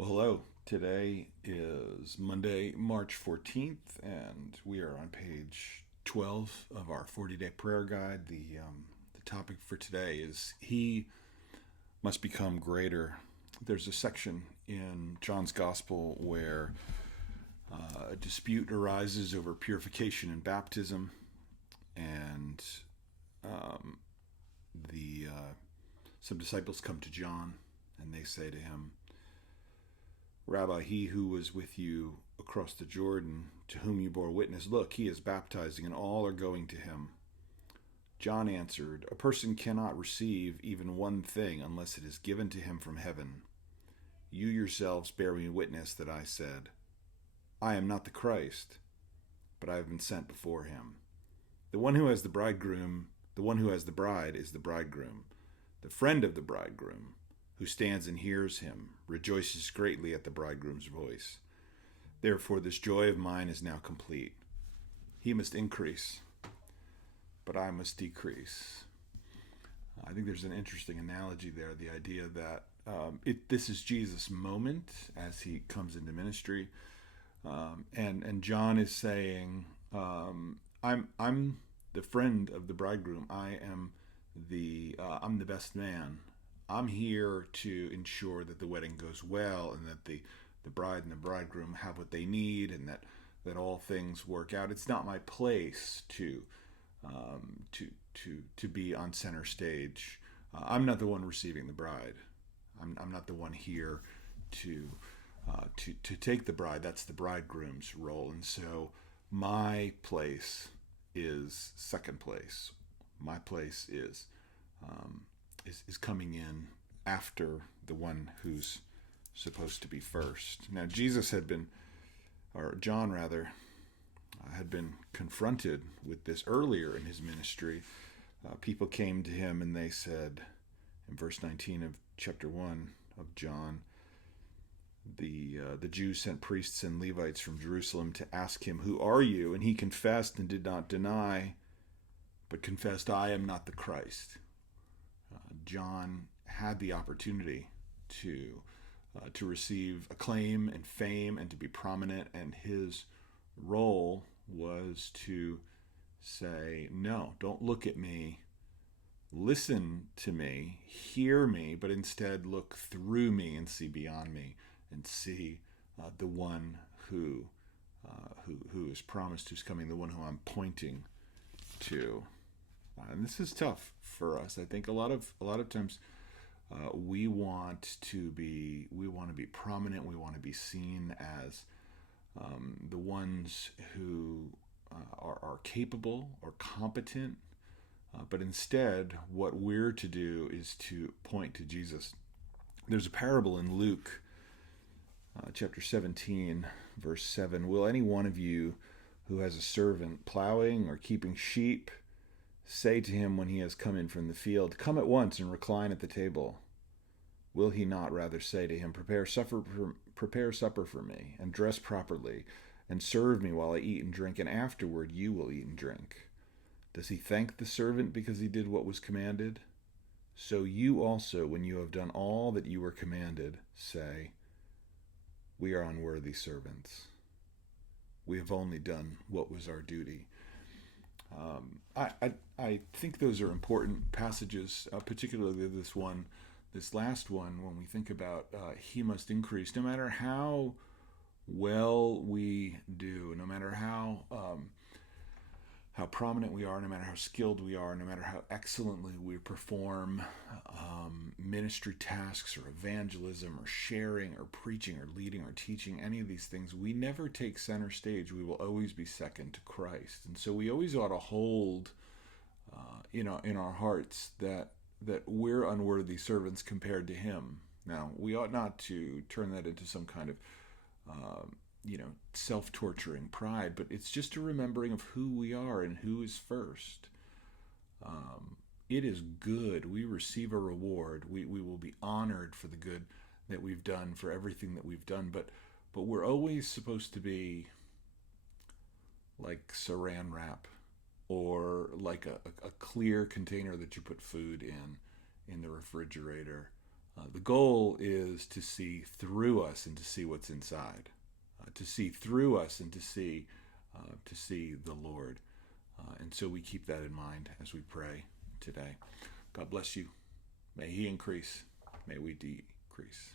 Well, hello. Today is Monday, March 14th, and we are on page 12 of our 40-day prayer guide. The topic for today is He Must Become Greater. There's a section in John's Gospel where a dispute arises over purification and baptism, and um, the some disciples come to John and they say to him, Rabbi, he who was with you across the Jordan, to whom you bore witness, look, he is baptizing, and all are going to him. John answered, a person cannot receive even one thing unless it is given to him from heaven. You yourselves bear me witness that I said, I am not the Christ, but I have been sent before him. The one who has the bride is the bridegroom. The friend of the bridegroom, who stands and hears him, rejoices greatly at the bridegroom's voice. Therefore, this joy of mine is now complete. He must increase, but I must decrease. I think there's an interesting analogy there, the idea that this is Jesus' moment as he comes into ministry. And John is saying, I'm the friend of the bridegroom. I'm the best man. I'm here to ensure that the wedding goes well and that the bride and the bridegroom have what they need and that all things work out. It's not my place to be on center stage. I'm not the one receiving the bride. I'm not the one here to take the bride. That's the bridegroom's role. And so my place is second place. My place is coming in after the one who's supposed to be first. Now, John rather, had been confronted with this earlier in his ministry. People came to him and they said, in verse 19 of chapter 1 of John, the Jews sent priests and Levites from Jerusalem to ask him, who are you? And he confessed and did not deny, but confessed, I am not the Christ. John had the opportunity to receive acclaim and fame and to be prominent, and his role was to say, no, don't look at me, listen to me, hear me, but instead look through me and see beyond me and see the one who is promised, who's coming, the one who I'm pointing to. And this is tough for us. I think a lot of times we want to be prominent. We want to be seen as the ones who are capable or competent. But instead, what we're to do is to point to Jesus. There's a parable in Luke chapter 17, verse 7. Will any one of you who has a servant plowing or keeping sheep say to him when he has come in from the field, come at once and recline at the table? Will he not rather say to him, prepare supper for me, and dress properly, and serve me while I eat and drink, and afterward you will eat and drink? Does he thank the servant because he did what was commanded? So you also, when you have done all that you were commanded, say, we are unworthy servants. We have only done what was our duty. I think those are important passages, particularly this last one, when we think about he must increase. No matter how well we do, no matter how prominent we are, no matter how skilled we are, no matter how excellently we perform ministry tasks or evangelism or sharing or preaching or leading or teaching, any of these things, we never take center stage. We will always be second to Christ. And so we always ought to hold in our hearts that we're unworthy servants compared to him. Now, we ought not to turn that into some kind of self-torturing pride, but it's just a remembering of who we are and who is first. It is good. We receive a reward. We will be honored for the good that we've done, for everything that we've done, but we're always supposed to be like saran wrap, or like a clear container that you put food in the refrigerator. The goal is to see through us and to see what's inside, to see through us and to see the Lord. And so we keep that in mind as we pray today. God bless you. May He increase. May we decrease.